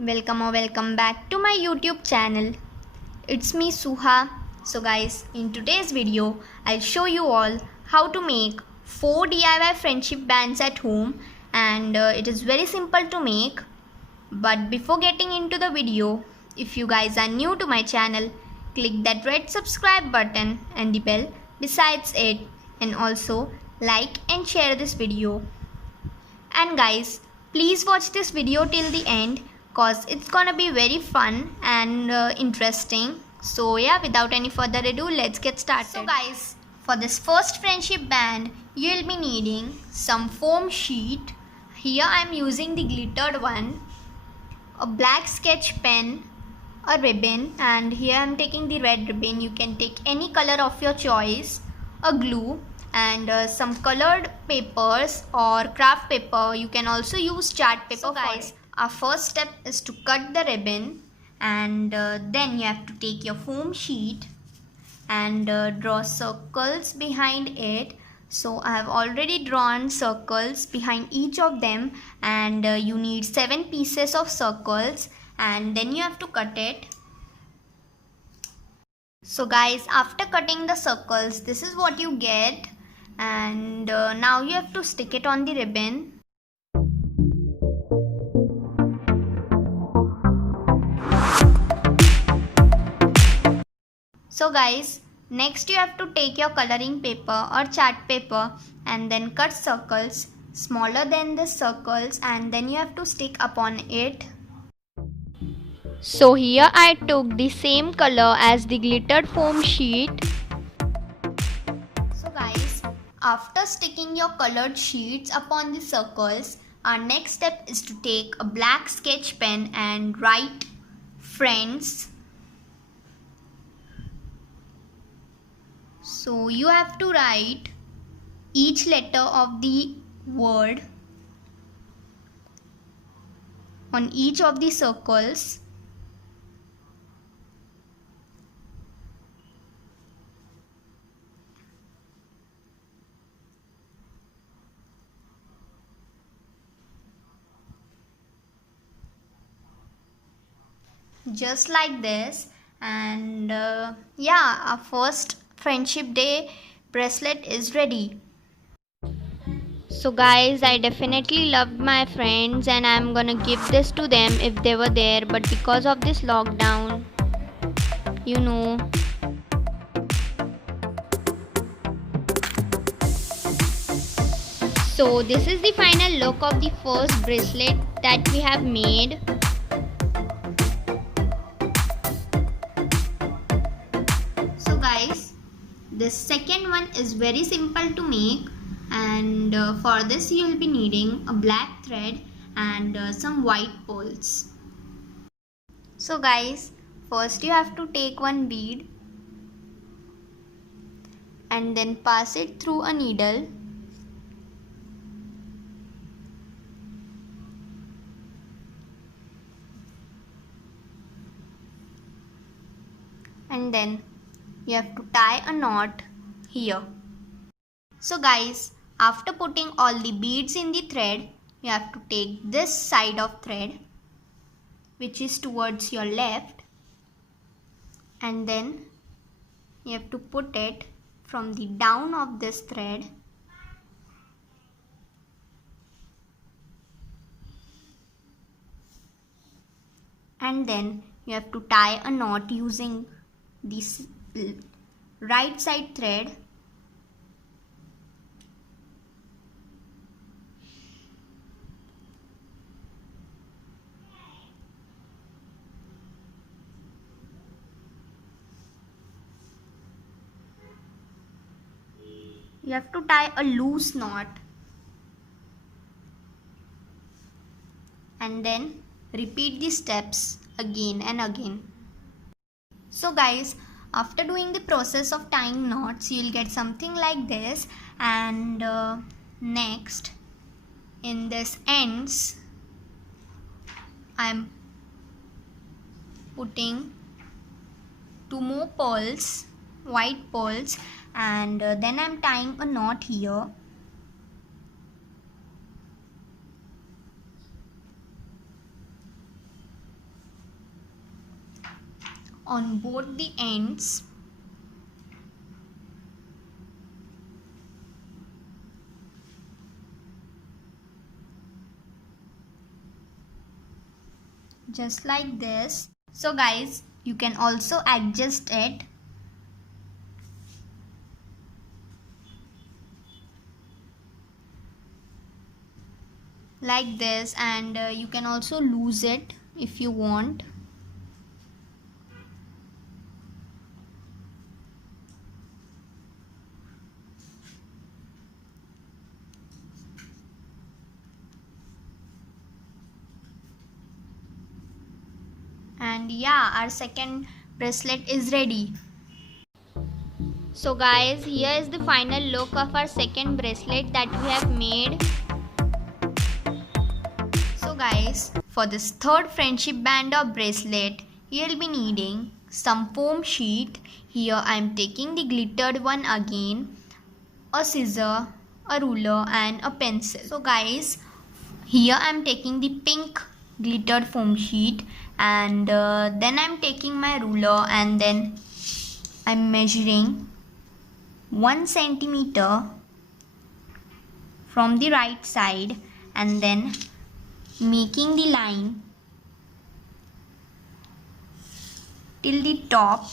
Welcome or welcome back to my YouTube channel. It's me Suha. So guys, in today's video, I'll show you all how to make 4 DIY friendship bands at home, and it is very simple to make. But before getting into the video, if you guys are new to my channel, click that red subscribe button and the bell besides it, and also like and share this video. And guys, please watch this video till the end cause it's gonna be very fun and interesting. So yeah, without any further ado, let's get started. So guys, for this first friendship band, you'll be needing some foam sheet. Here I'm using the glittered one, a black sketch pen, a ribbon, and here I'm taking the red ribbon. You can take any color of your choice, a glue, and some colored papers or craft paper. You can also use chart paper. So guys, our first step is to cut the ribbon, and then you have to take your foam sheet and draw circles behind it. So I have already drawn circles behind each of them, and you need 7 pieces of circles, and then you have to cut it. So guys, after cutting the circles, this is what you get, and now you have to stick it on the ribbon. So guys, next you have to take your coloring paper or chart paper and then cut circles smaller than the circles, and then you have to stick upon it. So here I took the same color as the glittered foam sheet. So guys, after sticking your colored sheets upon the circles, our next step is to take a black sketch pen and write friends. So you have to write each letter of the word on each of the circles. Just like this, and yeah, our first friendship day bracelet is ready. So guys, I definitely loved my friends and I'm gonna give this to them if they were there, but because of this lockdown, you know. So this is the final look of the first bracelet that we have made. So guys, this second one is very simple to make, and for this you will be needing a black thread and some white poles. So guys, first you have to take one bead and then pass it through a needle. And then you have to tie a knot here. So guys, after putting all the beads in the thread, you have to take this side of thread, which is towards your left, and then you have to put it from the down of this thread and then you have to tie a knot using this right side thread. You have to tie a loose knot and then repeat the steps again and again. So guys, after doing the process of tying knots, you'll get something like this, and next in this ends I'm putting 2 more pearls, white pearls, and then I'm tying a knot here. on both the ends. Just like this. So guys, you can also adjust it. Like this, and you can also lose it if you want. And yeah, our second bracelet is ready. So guys, here is the final look of our second bracelet that we have made. So guys, for this third friendship band or bracelet, you'll be needing some foam sheet. Here I am taking the glittered one again, a scissor, a ruler and a pencil. So guys, here I am taking the pink glittered foam sheet, and then I am taking my ruler, and then I am measuring 1 centimeter from the right side, and then making the line till the top.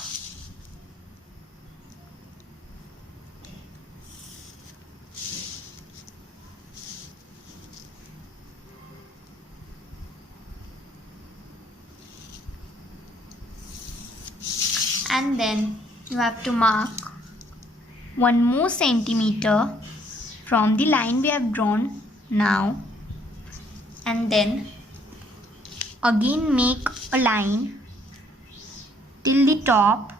And then you have to mark 1 more centimeter from the line we have drawn now, and then again make a line till the top.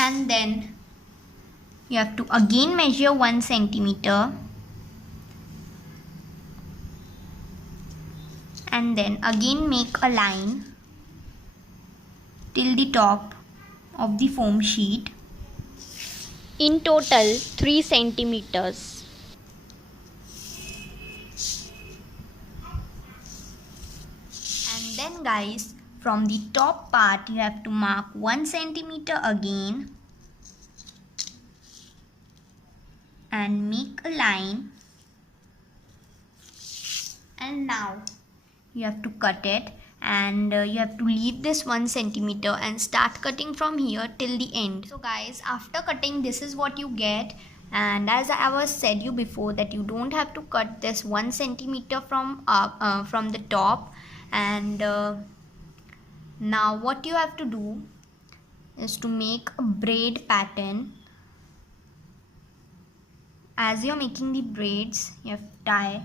And then you have to again measure 1 centimeter, and then again make a line till the top of the foam sheet. In total 3 centimeters. And then guys, from the top part you have to mark 1 centimeter again and make a line, and now you have to cut it, and you have to leave this 1 centimeter and start cutting from here till the end. So guys, after cutting, this is what you get. And as I was said you before, that you don't have to cut this 1 centimeter from the top. And now what you have to do is to make a braid pattern. As you're making the braids, you have to tie,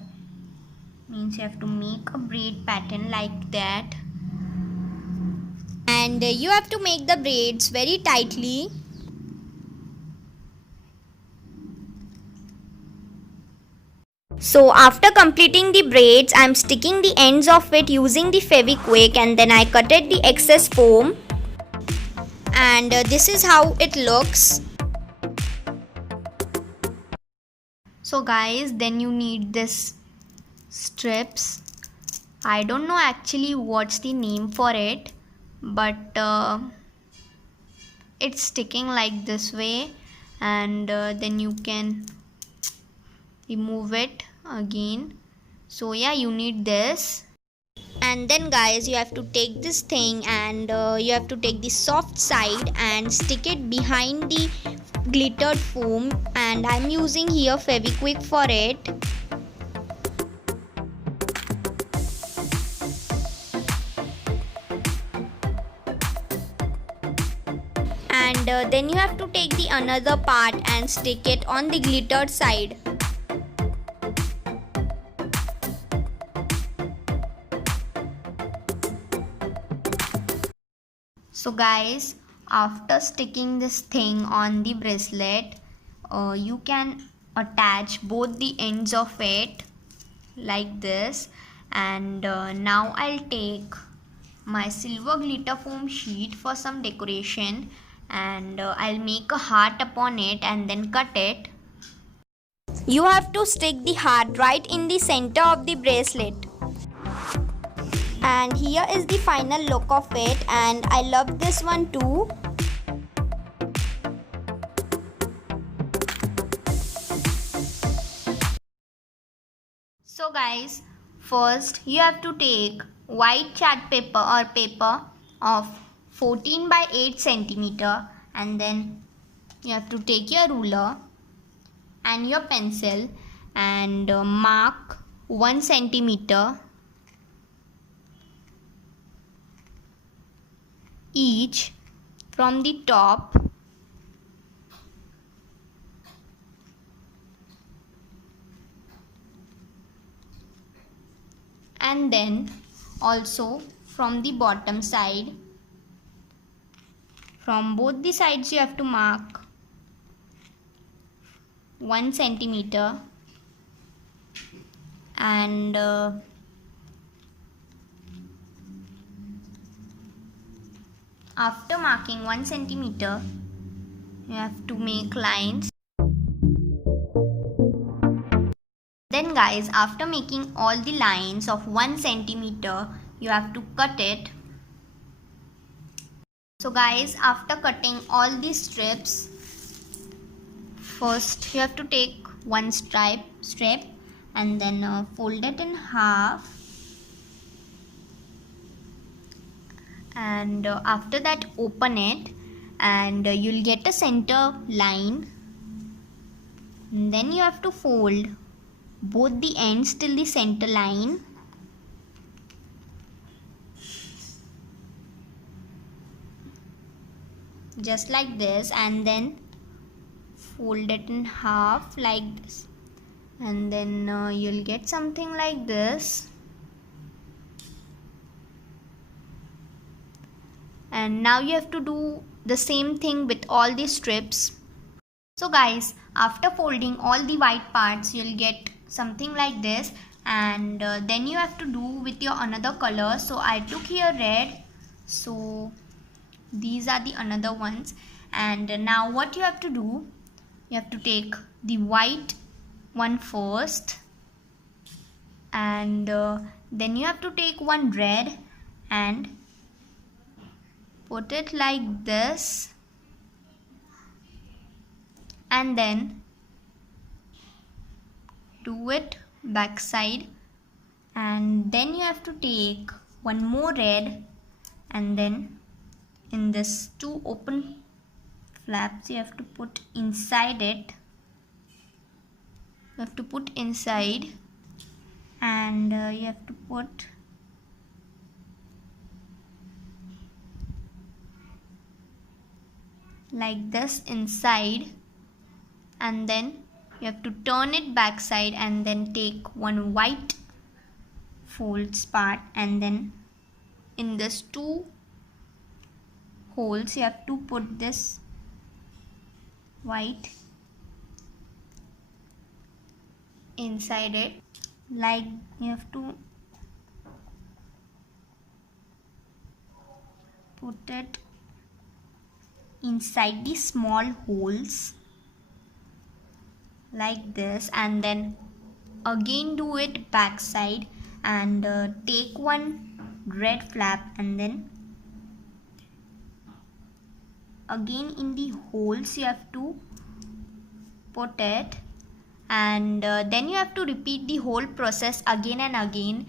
means you have to make a braid pattern like that, And you have to make the braids very tightly. So after completing the braids, I am sticking the ends of it using the Fevikwik, and then I cutted the excess foam. And this is how it looks. So guys, then you need this strips. I don't know actually what's the name for it, but it's sticking like this way, and then you can remove it again. So yeah, you need this. And then guys, you have to take this thing, and you have to take the soft side and stick it behind the glittered foam, and I'm using here Fevikwik for it. And then you have to take the another part and stick it on the glittered side. So guys, after sticking this thing on the bracelet, you can attach both the ends of it like this. And now I'll take my silver glitter foam sheet for some decoration, and I'll make a heart upon it and then cut it. You have to stick the heart right in the center of the bracelet. And here is the final look of it, and I love this one too. So guys, first you have to take white chart paper or paper of 14 by 8 centimeter, and then you have to take your ruler and your pencil and mark 1 centimeter each from the top and then also from the bottom side. From both the sides you have to mark 1 centimeter, and after marking 1 centimeter you have to make lines. Then guys, after making all the lines of 1 centimeter you have to cut it. So guys, after cutting all these strips, first you have to take one strip and then fold it in half, and after that open it, and you'll get a center line. And then you have to fold both the ends till the center line. Just like this, and then fold it in half like this, and then you'll get something like this. And now you have to do the same thing with all the strips. So guys, after folding all the white parts you'll get something like this, and then you have to do with your another color. So I took here red, so these are the another ones. And now what you have to do, you have to take the white one first, and then you have to take one red and put it like this, and then do it back side, and then you have to take one more red, and then in this two open flaps you have to put inside it. You have to put inside, and you have to put like this inside, and then you have to turn it back side and then take one white folds part, and then in this two holes you have to put this white inside it. Like you have to put it inside the small holes like this, and then again do it back side, and take one red flap, and then again in the holes you have to put it, and then you have to repeat the whole process again and again.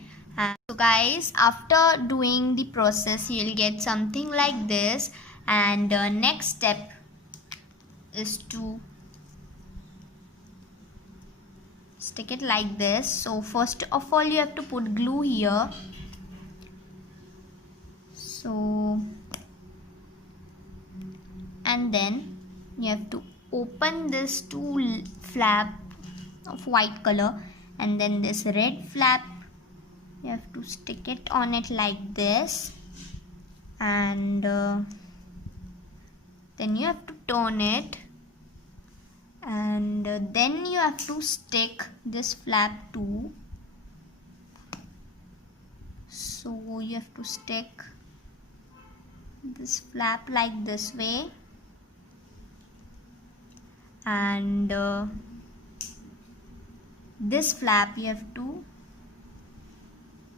So guys, after doing the process you'll get something like this, and next step is to stick it like this. So first of all you have to put glue here. So, and then you have to open this two flap of white color, and then this red flap you have to stick it on it like this, and then you have to turn it, and then you have to stick this flap too. So you have to stick this flap like this way, and this flap you have to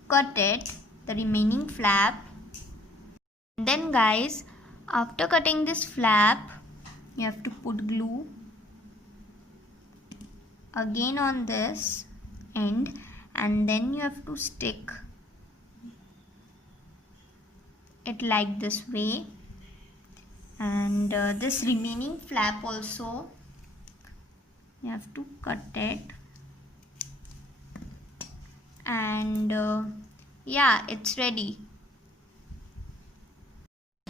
cut it, the remaining flap. Then guys, after cutting this flap, you have to put glue again on this end, and then you have to stick it like this way. And this remaining flap also you have to cut it, and yeah, it's ready.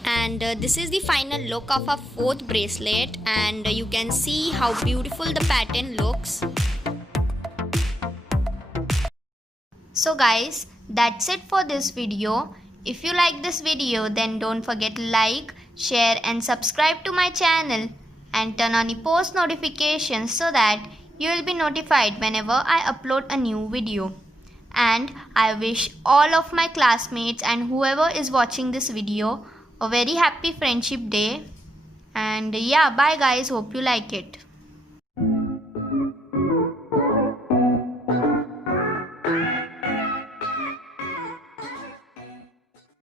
And this is the final look of our fourth bracelet, and you can see how beautiful the pattern looks. So guys, that's it for this video. If you like this video, then don't forget to like, share and subscribe to my channel, and turn on the post notifications so that you will be notified whenever I upload a new video. And I wish all of my classmates and whoever is watching this video a very happy Friendship Day. And yeah, bye guys, hope you like it.